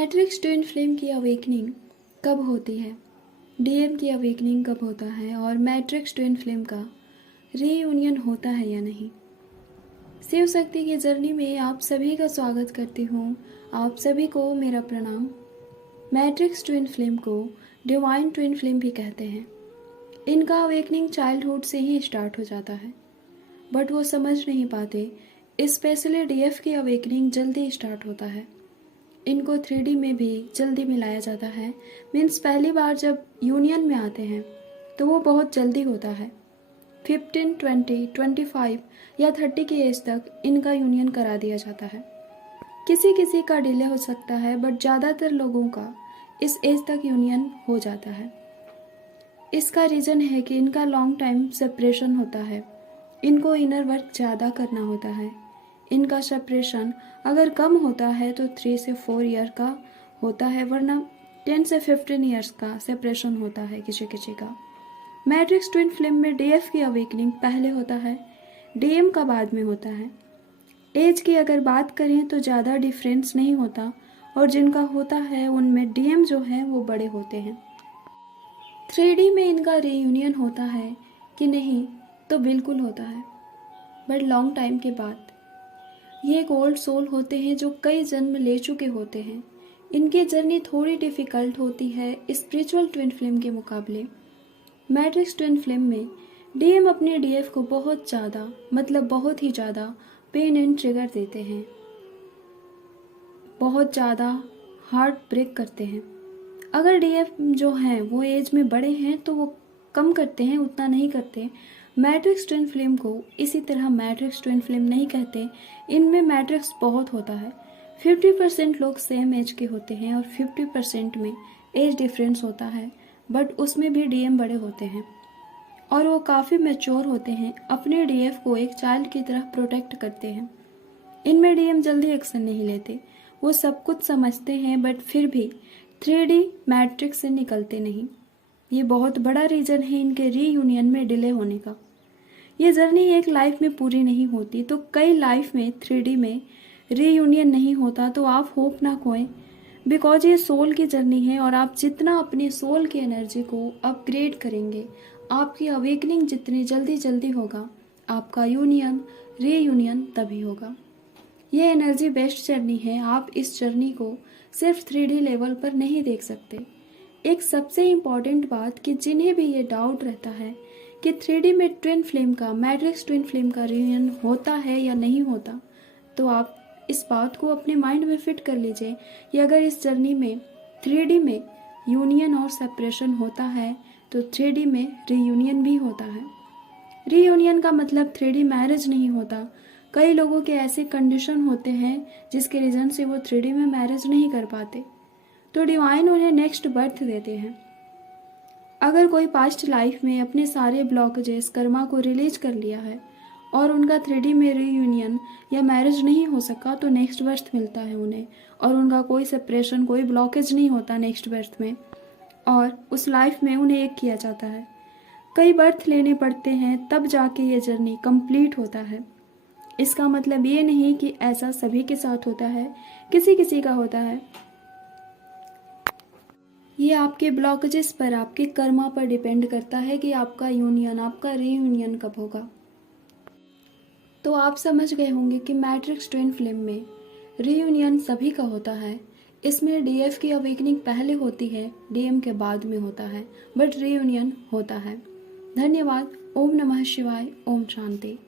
Matrix twin flame की awakening कब होती है, डीएम की अवेकनिंग कब होता है और मैट्रिक्स ट्विन फ्लेम का रीयूनियन होता है या नहीं। शिव शक्ति की जर्नी में आप सभी का स्वागत करती हूँ। आप सभी को मेरा प्रणाम। मैट्रिक्स ट्विन फ्लेम को डिवाइन ट्विन फ्लेम भी कहते हैं। इनका अवेकनिंग चाइल्डहुड से ही स्टार्ट हो जाता है, बट वो समझ नहीं पाते। स्पेशली डीएफ की अवेकनिंग जल्दी स्टार्ट होता है। इनको 3D में भी जल्दी मिलाया जाता है। मीन्स पहली बार जब यूनियन में आते हैं तो वो बहुत जल्दी होता है। 15, 20, 25 या 30 की एज तक इनका यूनियन करा दिया जाता है। किसी किसी का डिले हो सकता है, बट ज़्यादातर लोगों का इस एज तक यूनियन हो जाता है। इसका रीज़न है कि इनका लॉन्ग टाइम सेपरेशन होता है। इनको इनर वर्क ज़्यादा करना होता है। इनका सेपरेशन अगर कम होता है तो 3 से 4 ईयर का होता है, वरना 10 से 15 ईयर्स का सेपरेशन होता है किसी किसी का। मैट्रिक्स ट्विन फ्लेम में डीएफ की अवेकनिंग पहले होता है, डीएम का बाद में होता है। एज की अगर बात करें तो ज़्यादा डिफरेंस नहीं होता, और जिनका होता है उनमें डीएम जो है वो बड़े होते हैं। 3D में इनका रीयूनियन होता है कि नहीं, तो बिल्कुल होता है, बट लॉन्ग टाइम के बाद। ये एक ओल्ड सोल होते हैं जो कई जन्म ले चुके होते हैं। इनकी जर्नी थोड़ी डिफ़िकल्ट होती है स्पिरिचुअल ट्विन फ्लेम के मुकाबले। मैट्रिक्स ट्विन फ्लेम में डीएम अपने डीएफ को बहुत ज़्यादा, मतलब बहुत ही ज़्यादा पेन एंड ट्रिगर देते हैं, बहुत ज़्यादा हार्ट ब्रेक करते हैं। अगर डीएफ जो हैं वो एज में बड़े हैं तो वो कम करते हैं, उतना नहीं करते। मैट्रिक्स ट्विन फ्लेम को इसी तरह मैट्रिक्स ट्विन फ्लेम नहीं कहते। इनमें मैट्रिक्स बहुत होता है। 50% लोग सेम एज के होते हैं और 50% में एज डिफरेंस होता है, बट उसमें भी डीएम बड़े होते हैं और वो काफ़ी मैच्योर होते हैं। अपने डीएफ को एक चाइल्ड की तरह प्रोटेक्ट करते हैं। इनमें डीएम जल्दी एक्शन नहीं लेते, वो सब कुछ समझते हैं, बट फिर भी 3D मैट्रिक्स से निकलते नहीं। ये बहुत बड़ा रीज़न है इनके रीयूनियन में डिले होने का। ये जर्नी एक लाइफ में पूरी नहीं होती तो कई लाइफ में 3D में रीयूनियन नहीं होता, तो आप होप ना खोएं, बिकॉज ये सोल की जर्नी है। और आप जितना अपनी सोल की एनर्जी को अपग्रेड करेंगे, आपकी अवेकनिंग जितनी जल्दी होगा, आपका यूनियन रीयूनियन तभी होगा। ये एनर्जी बेस्ट जर्नी है। आप इस जर्नी को सिर्फ 3D लेवल पर नहीं देख सकते। एक सबसे इम्पॉर्टेंट बात कि जिन्हें भी ये डाउट रहता है कि 3D में ट्विन फ्लेम का, मैट्रिक्स ट्विन फ्लेम का रीयूनियन होता है या नहीं होता, तो आप इस बात को अपने माइंड में फिट कर लीजिए कि अगर इस जर्नी में 3D में यूनियन और सेपरेशन होता है तो 3D में रीयूनियन भी होता है। रीयूनियन का मतलब 3D मैरिज नहीं होता। कई लोगों के ऐसे कंडीशन होते हैं जिसके रीज़न से वो 3D में मैरिज नहीं कर पाते, तो डिवाइन उन्हें नेक्स्ट बर्थ देते हैं। अगर कोई पास्ट लाइफ में अपने सारे ब्लॉकेजेस, कर्मा को रिलीज कर लिया है और उनका 3D में रीयूनियन या मैरिज नहीं हो सका, तो नेक्स्ट बर्थ मिलता है उन्हें, और उनका कोई सेपरेशन, कोई ब्लॉकेज नहीं होता नेक्स्ट बर्थ में, और उस लाइफ में उन्हें एक किया जाता है। कई बर्थ लेने पड़ते हैं तब जाके ये जर्नी कंप्लीट होता है। इसका मतलब ये नहीं कि ऐसा सभी के साथ होता है, किसी किसी का होता है। ये आपके ब्लॉकेजेस पर, आपके कर्मा पर डिपेंड करता है कि आपका यूनियन, आपका रीयूनियन कब होगा। तो आप समझ गए होंगे कि मैट्रिक्स ट्विन फ्लेम में रीयूनियन सभी का होता है। इसमें डीएफ की अवेकनिंग पहले होती है, डीएम के बाद में होता है, बट रीयूनियन होता है। धन्यवाद। ओम नमः शिवाय। ओम शांति।